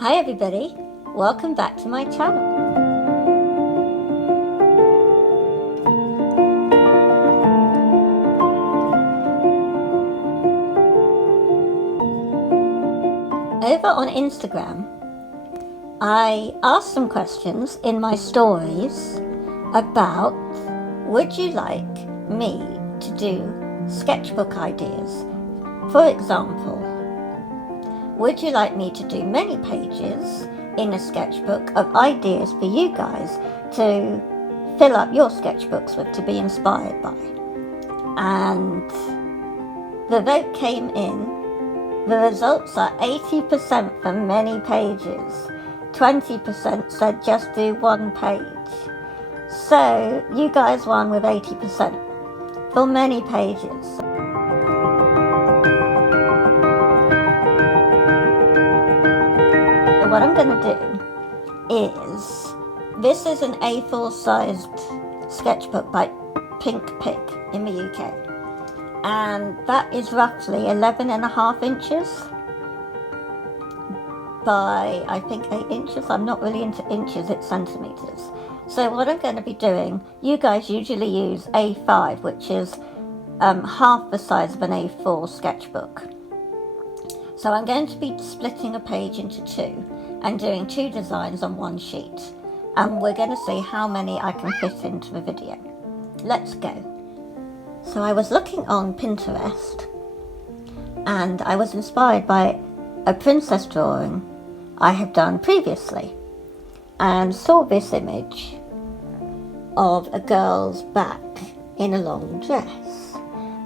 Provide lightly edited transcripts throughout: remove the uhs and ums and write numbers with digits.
Hi everybody, welcome back to my channel. Over on Instagram, I asked some questions in my stories about would you like me to do sketchbook ideas? For example, would you like me to do many pages in a sketchbook of ideas for you guys to fill up your sketchbooks with, to be inspired by? And the vote came in. The results are 80% for many pages. 20% said just do one page. So you guys won with 80% for many pages. What I'm going to do is, this is an A4 sized sketchbook by Pink Pick in the UK, and that is roughly 11.5 inches by I think 8 inches. I'm not really into inches, it's centimeters. So what I'm going to be doing, you guys usually use A5, which is half the size of an A4 sketchbook. So I'm going to be splitting a page into two and doing two designs on one sheet. And we're going to see how many I can fit into the video. Let's go. So I was looking on Pinterest and I was inspired by a princess drawing I have done previously and saw this image of a girl's back in a long dress.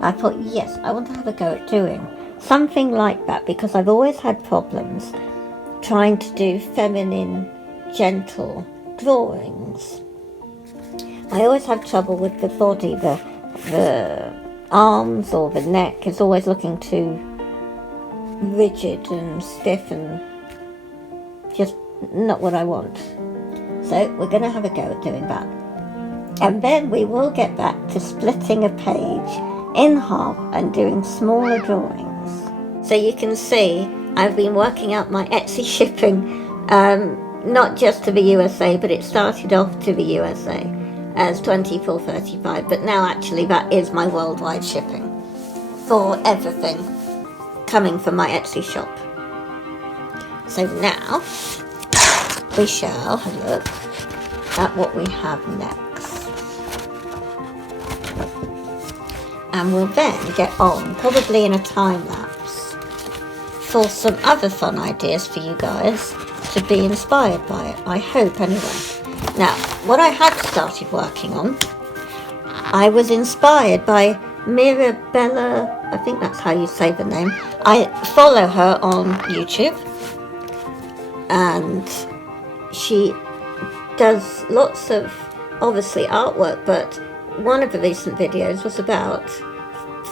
I thought, yes, I want to have a go at doing something like that, because I've always had problems trying to do feminine, gentle drawings. I always have trouble with the body, the arms or the neck is always looking too rigid and stiff and just not what I want. So we're going to have a go at doing that. And then we will get back to splitting a page in half and doing smaller drawings. So you can see I've been working out my Etsy shipping, not just to the USA, but it started off to the USA as $24.35, but now actually that is my worldwide shipping for everything coming from my Etsy shop. So now we shall have a look at what we have next. And we'll then get on, probably in a time lapse, for some other fun ideas for you guys to be inspired by it, I hope anyway. Now, what I had started working on, I was inspired by Mirabella, I think that's how you say the name. I follow her on YouTube, and she does lots of, obviously, artwork, but one of the recent videos was about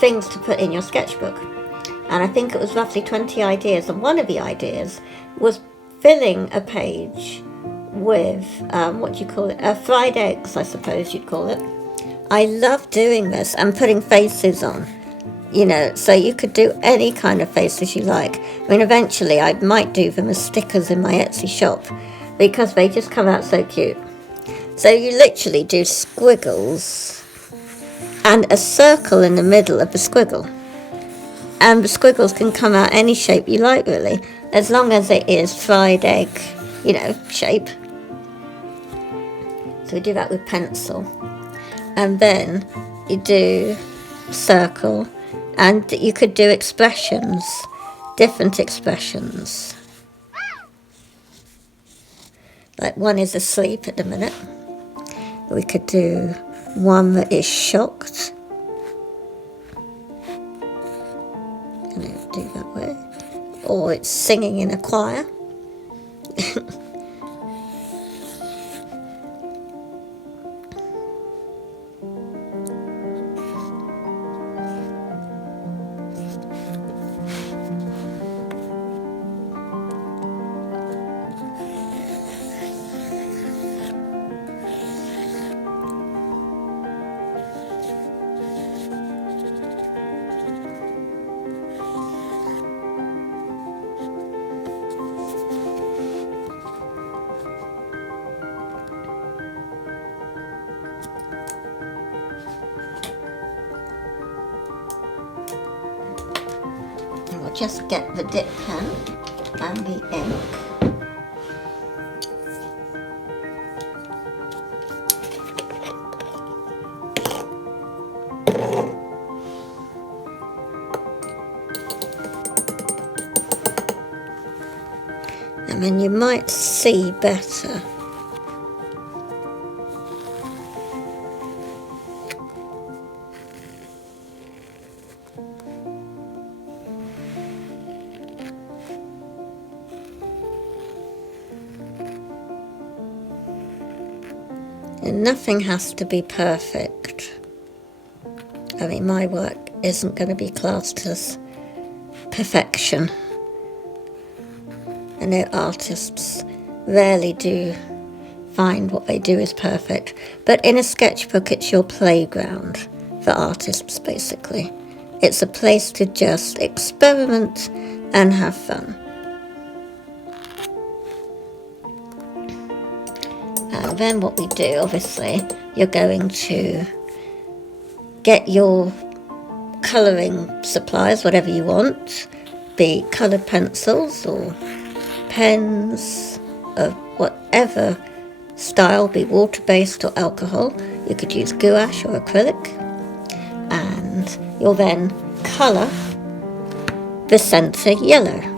things to put in your sketchbook. And I think it was roughly 20 ideas, and one of the ideas was filling a page with, what do you call it, fried eggs, I suppose you'd call it. I love doing this and putting faces on, you know, so you could do any kind of faces you like. I mean, eventually I might do them as stickers in my Etsy shop because they just come out so cute. So you literally do squiggles and a circle in the middle of the squiggle. And the squiggles can come out any shape you like, really, as long as it is fried egg, you know, shape. So we do that with pencil. And then you do circle, and you could do expressions, different expressions. Like one is asleep at the minute. We could do one that is shocked. Do that way, or it's singing in a choir. I'll just get the dip pen and the ink. And then you might see better. And nothing has to be perfect. I mean, my work isn't going to be classed as perfection. I know artists rarely do find what they do is perfect, but in a sketchbook it's your playground for artists, basically. It's a place to just experiment and have fun. And then what we do, obviously, you're going to get your colouring supplies, whatever you want, be coloured pencils or pens of whatever style, be water-based or alcohol. You could use gouache or acrylic. And you'll then colour the centre yellow.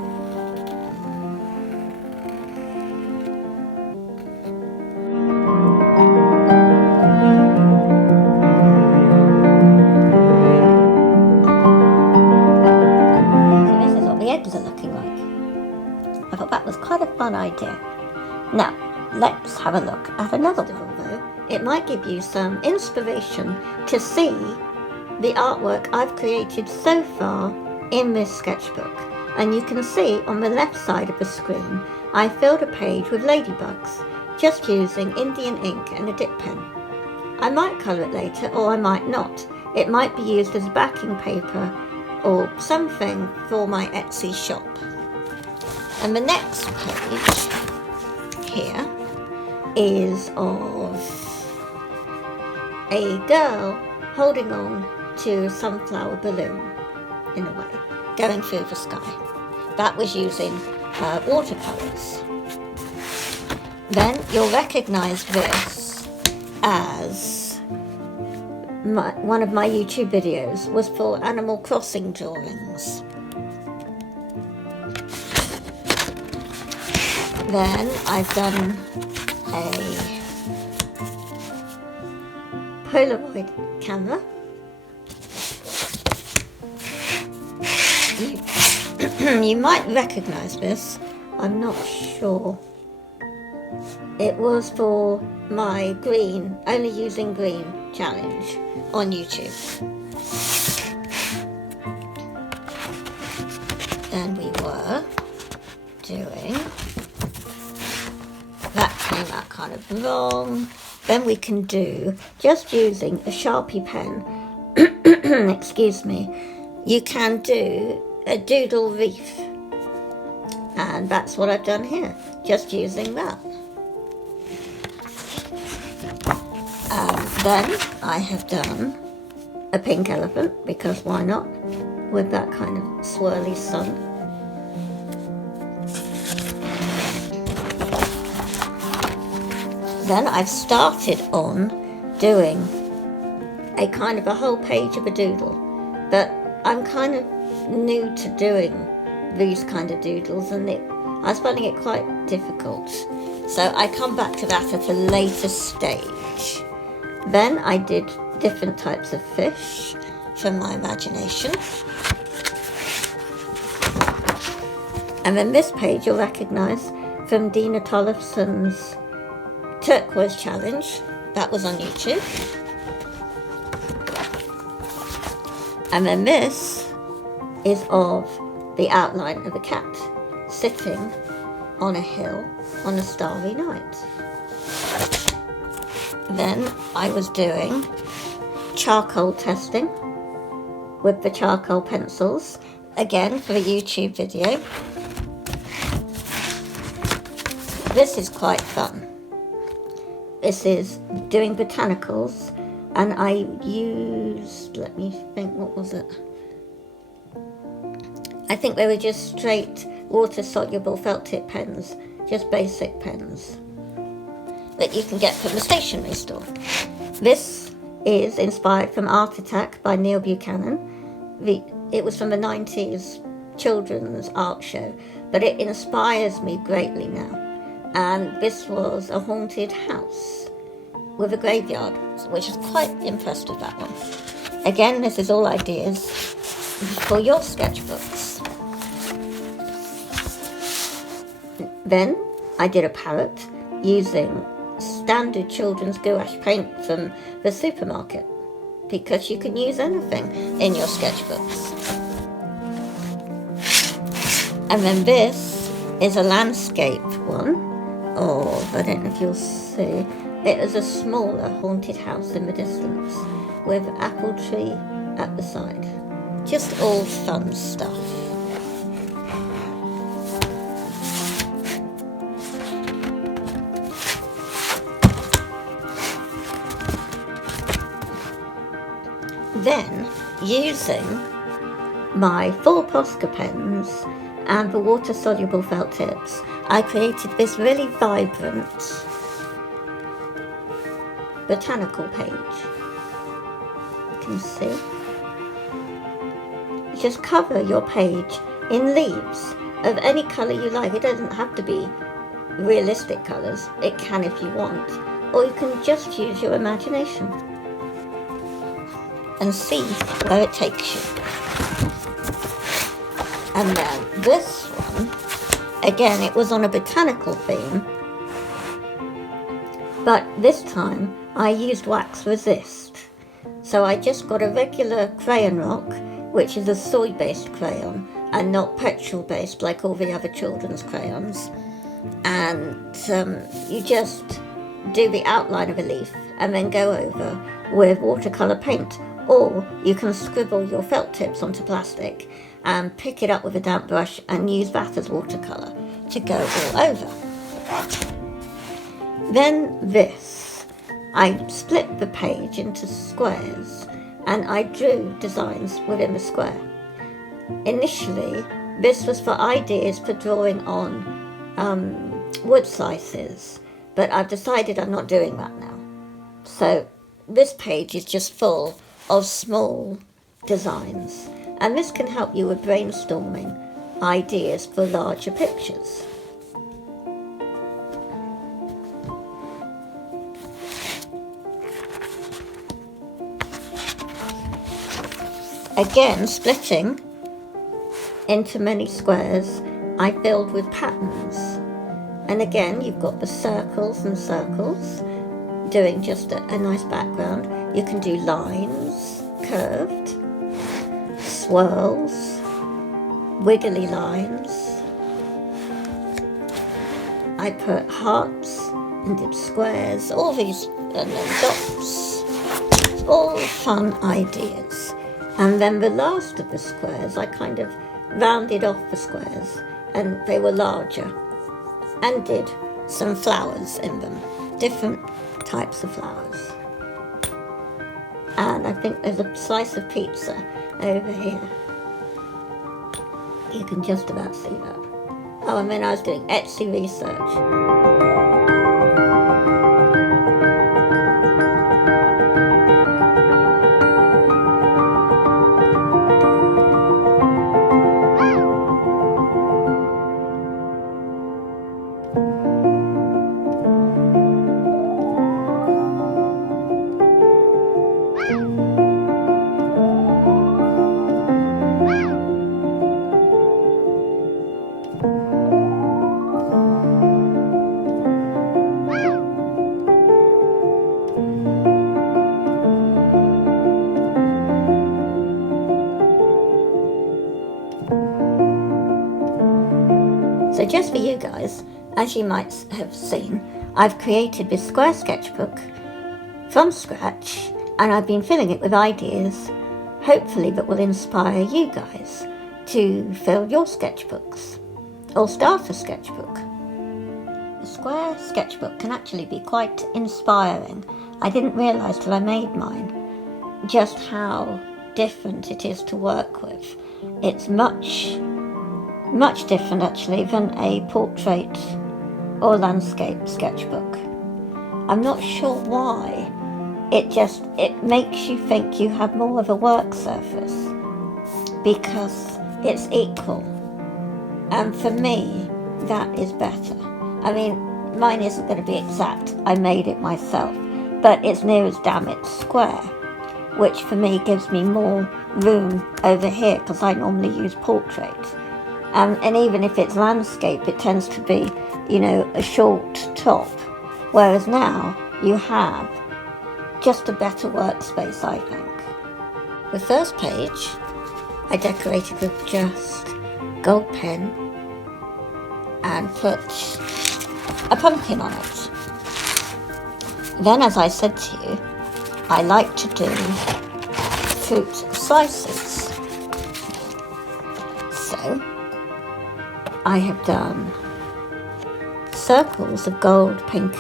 Are looking like. I thought that was quite a fun idea. Now, let's have a look at another one though. It might give you some inspiration to see the artwork I've created so far in this sketchbook. And you can see on the left side of the screen, I filled a page with ladybugs, just using Indian ink and a dip pen. I might colour it later, or I might not. It might be used as backing paper or something for my Etsy shop. And the next page here is of a girl holding on to a sunflower balloon, in a way, going through the sky. That was using watercolours. Then you'll recognise this as one of my YouTube videos was for Animal Crossing drawings. Then I've done a Polaroid camera. You might recognise this, I'm not sure. It was for my green, only using green challenge on YouTube. And we were doing, that came out kind of wrong. Then we can do, just using a Sharpie pen, excuse me, you can do a doodle reef. And that's what I've done here, just using that. Then I have done a pink elephant, because why not, with that kind of swirly sun. Then I've started on doing a kind of a whole page of a doodle, but I'm kind of new to doing these kind of doodles, and I was finding it quite difficult. So I come back to that at a later stage. Then I did different types of fish from my imagination. And then this page you'll recognise from Dina Tollefson's Turquoise Challenge. That was on YouTube. And then this is of the outline of a cat sitting on a hill on a starry night. Then I was doing charcoal testing with the charcoal pencils, again for a YouTube video. This is quite fun. This is doing botanicals, and I used, let me think, what was it? I think they were just straight water-soluble felt tip pens, just basic pens that you can get from the stationery store. This is inspired from Art Attack by Neil Buchanan. It was from the 90s children's art show, but it inspires me greatly now. And this was a haunted house with a graveyard, which is quite impressed with that one. Again, this is all ideas for your sketchbooks. Then I did a parrot using standard children's gouache paint from the supermarket, because you can use anything in your sketchbooks. And then this is a landscape one. Oh, I don't know if you'll see. It is a smaller haunted house in the distance with an apple tree at the side. Just all fun stuff. Then, using my 4 Posca pens and the water-soluble felt tips, I created this really vibrant botanical page. You can see. You just cover your page in leaves of any colour you like. It doesn't have to be realistic colours. It can if you want. Or you can just use your imagination and see where it takes you. And then this one, again, it was on a botanical theme, but this time I used wax resist. So I just got a regular crayon rock, which is a soy-based crayon and not petrol-based like all the other children's crayons. And you just do the outline of a leaf and then go over with watercolour paint. Or you can scribble your felt tips onto plastic and pick it up with a damp brush and use that as watercolour to go all over. Then this, I split the page into squares and I drew designs within the square. Initially, this was for ideas for drawing on wood slices, but I've decided I'm not doing that now. So this page is just full of small designs, and this can help you with brainstorming ideas for larger pictures. Again, splitting into many squares, I filled with patterns. And again, you've got the circles and circles, doing just a nice background. You can do lines, curved, swirls, wiggly lines. I put hearts and did squares, all these and then dots. All fun ideas. And then the last of the squares, I kind of rounded off the squares and they were larger and did some flowers in them, different types of flowers. And I think there's a slice of pizza over here. You can just about see that. Oh, and then I was doing Etsy research. So just for you guys, as you might have seen, I've created this square sketchbook from scratch, and I've been filling it with ideas, hopefully that will inspire you guys to fill your sketchbooks or start a sketchbook. A square sketchbook can actually be quite inspiring. I didn't realise till I made mine just how different it is to work with. It's much much different actually than a portrait or landscape sketchbook. I'm not sure why. It makes you think you have more of a work surface because it's equal. And for me, that is better. I mean, mine isn't going to be exact. I made it myself, but it's near as damn it's square, which for me gives me more room over here because I normally use portraits. And even if it's landscape, it tends to be, a short top. Whereas now you have just a better workspace, I think. The first page I decorated with just gold pen and put a pumpkin on it. Then, as I said to you, I like to do fruit slices. So I have done circles of gold, pink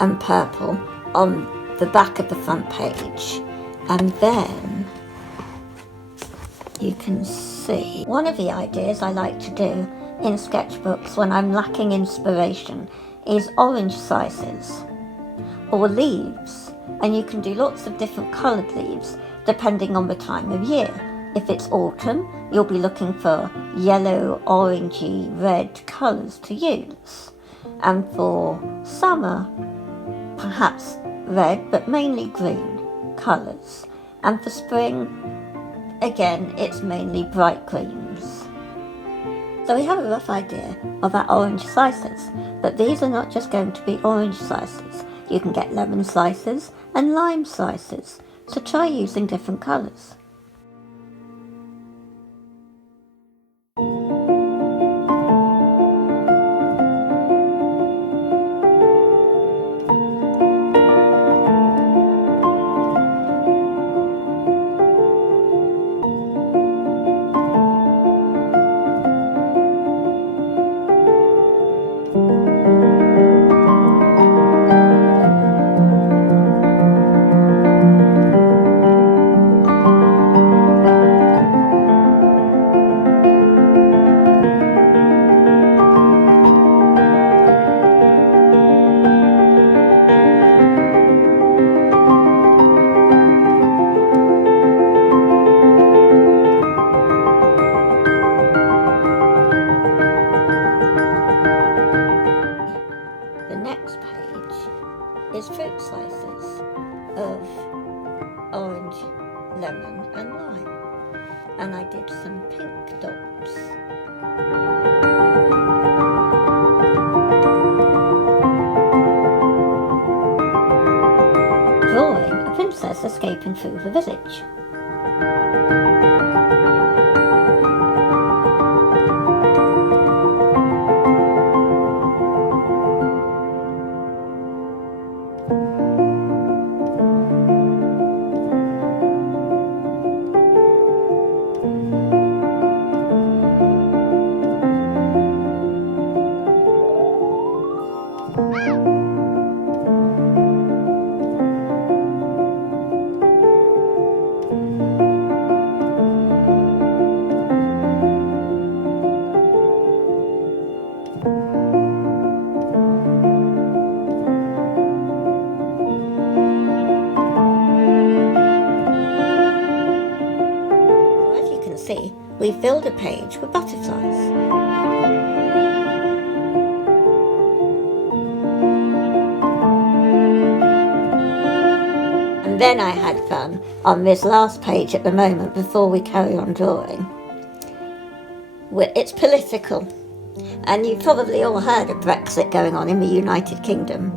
and purple on the back of the front page, and then you can see one of the ideas I like to do in sketchbooks when I'm lacking inspiration is orange slices or leaves, and you can do lots of different coloured leaves depending on the time of year. If it's autumn, you'll be looking for yellow, orangey, red colours to use, and for summer perhaps red, but mainly green colours. And for spring, again, it's mainly bright greens. So we have a rough idea of our orange slices, but these are not just going to be orange slices. You can get lemon slices and lime slices, so try using different colours. Is fruit slices of orange, lemon and lime, and I did some pink dots. Drawing a princess escaping through the village. We filled a page with butterflies. And then I had fun on this last page at the moment before we carry on drawing. It's political, and you've probably all heard of Brexit going on in the United Kingdom,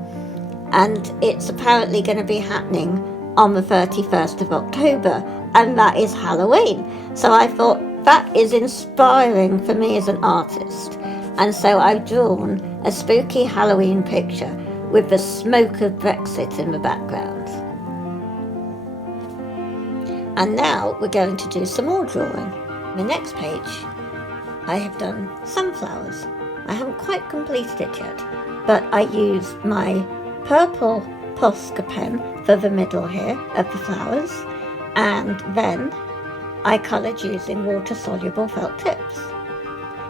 and it's apparently going to be happening on the 31st of October, and that is Halloween. So I thought, that is inspiring for me as an artist, and so I've drawn a spooky Halloween picture with the smoke of Brexit in the background. And now we're going to do some more drawing. The next page, I have done sunflowers. I haven't quite completed it yet, but I used my purple Posca pen for the middle here of the flowers, and then I coloured using water-soluble felt tips.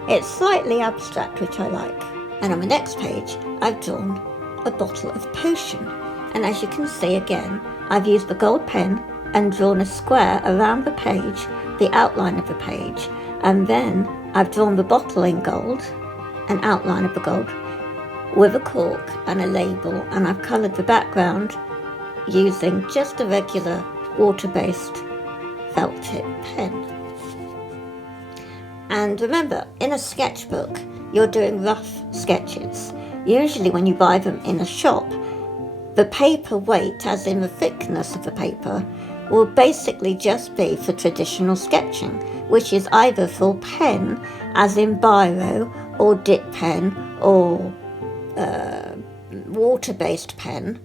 It's slightly abstract, which I like. And on the next page, I've drawn a bottle of potion. And as you can see again, I've used the gold pen and drawn a square around the page, the outline of the page. And then I've drawn the bottle in gold, an outline of the gold, with a cork and a label. And I've coloured the background using just a regular water-based felt tip pen. And remember, in a sketchbook, you're doing rough sketches. Usually when you buy them in a shop, the paper weight, as in the thickness of the paper, will basically just be for traditional sketching, which is either for pen, as in biro, or dip pen, or water-based pen,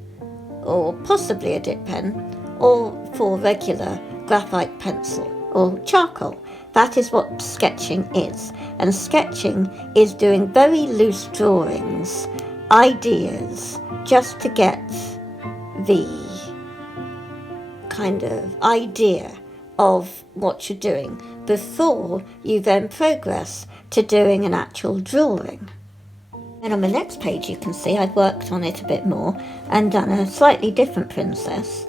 or possibly a dip pen, or for regular graphite pencil or charcoal. That is what sketching is. And sketching is doing very loose drawings, ideas, just to get the kind of idea of what you're doing before you then progress to doing an actual drawing. And on the next page you can see I've worked on it a bit more and done a slightly different princess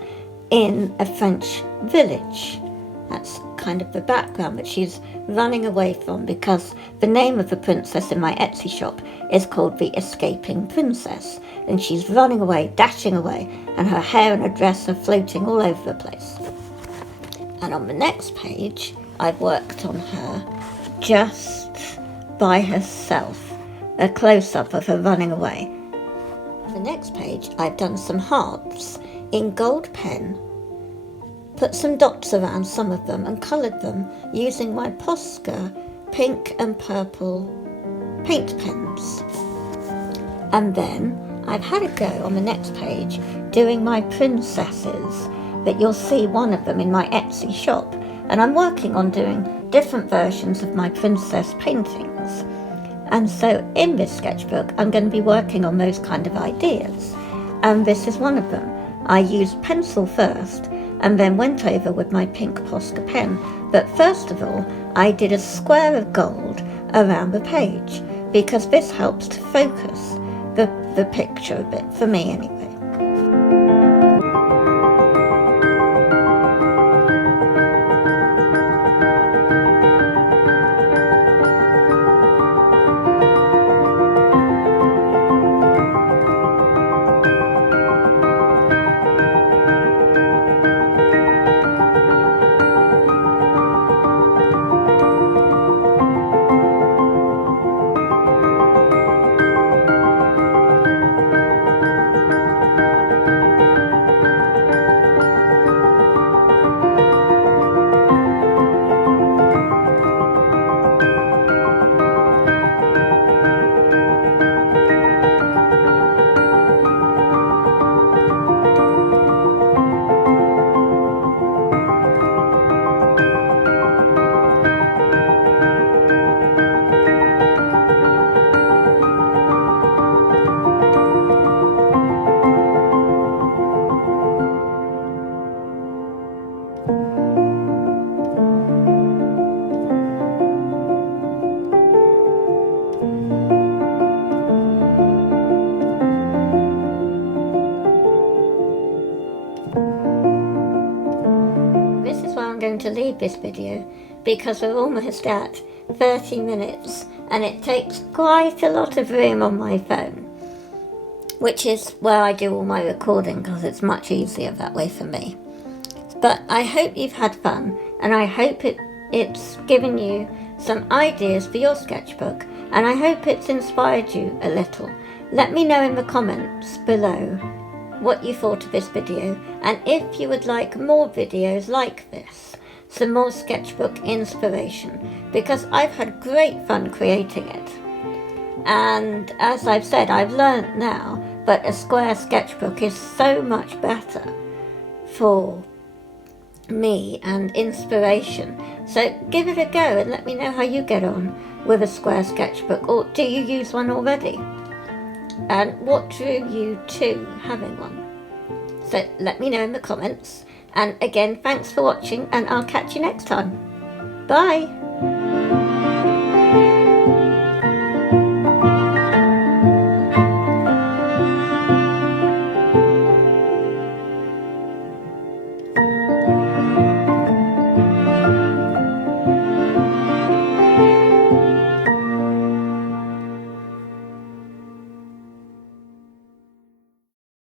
in a French village. That's kind of the background that she's running away from, because the name of the princess in my Etsy shop is called the Escaping Princess, and she's running away, dashing away, and her hair and her dress are floating all over the place. And on the next page I've worked on her just by herself, a close-up of her running away. On the next page I've done some hearts in gold pen, put some dots around some of them and coloured them using my Posca pink and purple paint pens. And then I've had a go on the next page doing my princesses, that you'll see one of them in my Etsy shop, and I'm working on doing different versions of my princess paintings. And so in this sketchbook I'm going to be working on those kind of ideas, and this is one of them. I used pencil first and then went over with my pink Posca pen, but first of all I did a square of gold around the page, because this helps to focus the picture a bit, for me anyway. I'm going to leave this video because we're almost at 30 minutes and it takes quite a lot of room on my phone, which is where I do all my recording because it's much easier that way for me. But I hope you've had fun, and I hope it's given you some ideas for your sketchbook, and I hope it's inspired you a little. Let me know in the comments below what you thought of this video, and if you would like more videos like this, some more sketchbook inspiration, because I've had great fun creating it. And as I've said, I've learned now that a square sketchbook is so much better for me and inspiration. So give it a go and let me know how you get on with a square sketchbook, or do you use one already? And what drew you to having one? So let me know in the comments. And again, thanks for watching, and I'll catch you next time. Bye!